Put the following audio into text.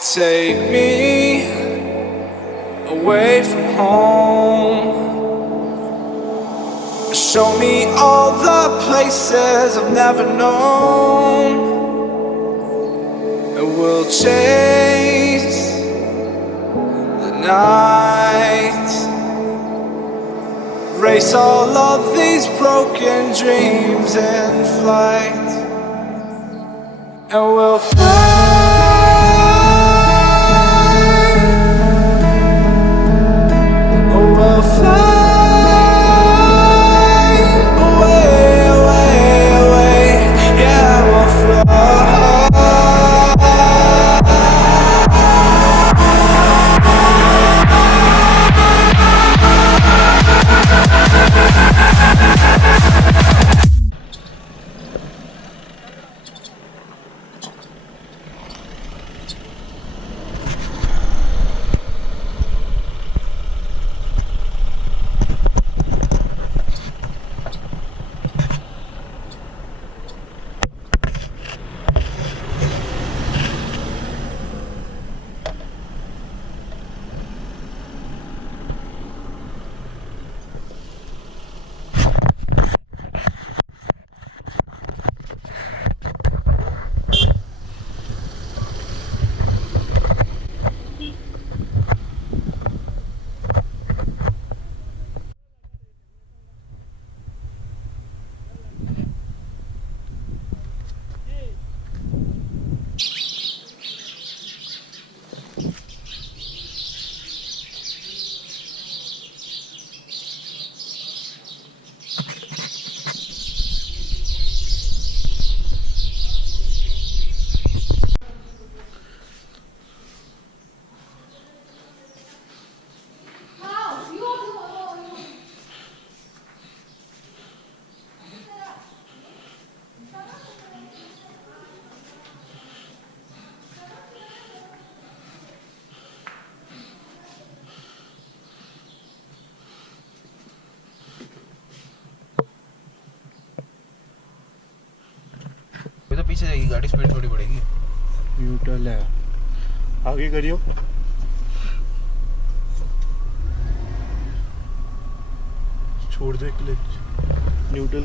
Take me away from home. Show me all the places I've never known. And we'll chase the night, race all of these broken dreams in flight. And we'll fly. We'll fly away, away, away. Yeah, we'll fly. तो पीछे जाएगी गाड़ी, speed थोड़ी बढ़ेगी। Neutral है, आगे करियो। छोड़ दे क्लच, न्यूट्रल।